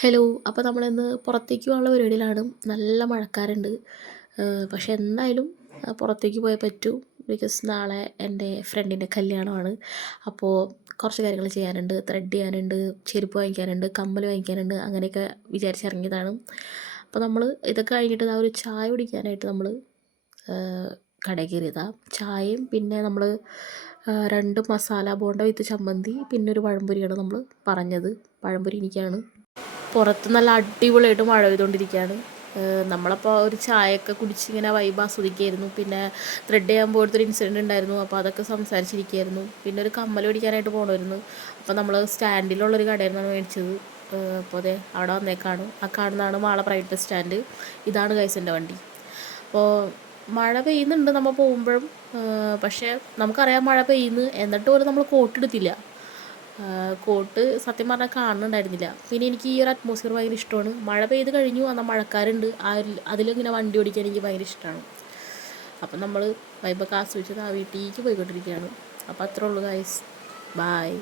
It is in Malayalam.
ഹലോ. അപ്പോൾ നമ്മളിന്ന് പുറത്തേക്ക് പോകാനുള്ള പരിപാടിയിലാണ്. നല്ല മഴക്കാറുണ്ട്. പക്ഷെ എന്തായാലും പുറത്തേക്ക് പോയേ പറ്റൂ. ബിക്കോസ് നാളെ എൻ്റെ ഫ്രണ്ടിൻ്റെ കല്യാണമാണ്. അപ്പോൾ കുറച്ച് കാര്യങ്ങൾ ചെയ്യാനുണ്ട്. ത്രെഡ് ചെയ്യാനുണ്ട്, ചെരുപ്പ് വാങ്ങിക്കാനുണ്ട്, കമ്മൽ വാങ്ങിക്കാനുണ്ട്, അങ്ങനെയൊക്കെ വിചാരിച്ചിറങ്ങിയതാണ്. അപ്പോൾ നമ്മൾ ഇതൊക്കെ കഴിഞ്ഞിട്ട് ഒരു ചായ കുടിക്കാനായിട്ട് നമ്മൾ കടയിൽ കയറിയതാണ്. ചായയും പിന്നെ നമ്മൾ 2 മസാല ബോണ്ട വിത്ത് ചമ്മന്തി പിന്നെ ഒരു പഴംപൊരിയാണ് നമ്മൾ പറഞ്ഞത്. പഴംപൊരി എനിക്കാണ്. പുറത്ത് നല്ല അടിപൊളിയായിട്ട് മഴ പെയ്തുകൊണ്ടിരിക്കുകയാണ്. നമ്മളപ്പോൾ ഒരു ചായയൊക്കെ കുടിച്ചിങ്ങനെ വൈബ് ആസ്വദിക്കുകയായിരുന്നു. പിന്നെ ത്രെഡ് ചെയ്യാൻ പോലത്തെ ഒരു ഇൻസിഡൻറ്റ് ഉണ്ടായിരുന്നു. അപ്പോൾ അതൊക്കെ സംസാരിച്ചിരിക്കുകയായിരുന്നു. പിന്നെ ഒരു കമ്മൽ മേടിക്കാനായിട്ട് പോകണമായിരുന്നു. അപ്പോൾ നമ്മൾ സ്റ്റാൻഡിലുള്ളൊരു കടയിൽ നിന്നാണ് മേടിച്ചത്. അപ്പോൾ അതെ അവിടെ വന്നേക്കാണ്. ആ കാണുന്നതാണ് മാള പ്രൈവറ്റ് സ്റ്റാൻഡ്. ഇതാണ് ഗൈസിൻ്റെ വണ്ടി. അപ്പോൾ മഴ പെയ്യുന്നുണ്ട് നമ്മൾ പോകുമ്പോഴും. പക്ഷേ നമുക്കറിയാം മഴ പെയ്യുന്നു, എന്നിട്ട് പോലും നമ്മൾ കോട്ടെടുത്തില്ല. കോട്ട് സത്യം പറഞ്ഞാൽ കാണുന്നുണ്ടായിരുന്നില്ല. പിന്നെ എനിക്ക് ഈ ഒരു അറ്റ്മോസ്ഫിയർ ഭയങ്കര ഇഷ്ടമാണ്. മഴ പെയ്ത് കഴിഞ്ഞു എന്നാൽ മഴക്കാരുണ്ട്, അതിലിങ്ങനെ വണ്ടി ഓടിക്കാൻ എനിക്ക് ഭയങ്കര ഇഷ്ടമാണ്. അപ്പം നമ്മൾ വൈബൊക്കെ ആസ്വദിച്ചത് ആ വീട്ടിലേക്ക് പോയിക്കൊണ്ടിരിക്കുകയാണ്. അപ്പോൾ അത്രേ ഉള്ളൂ ഗൈസ്. ബായ്.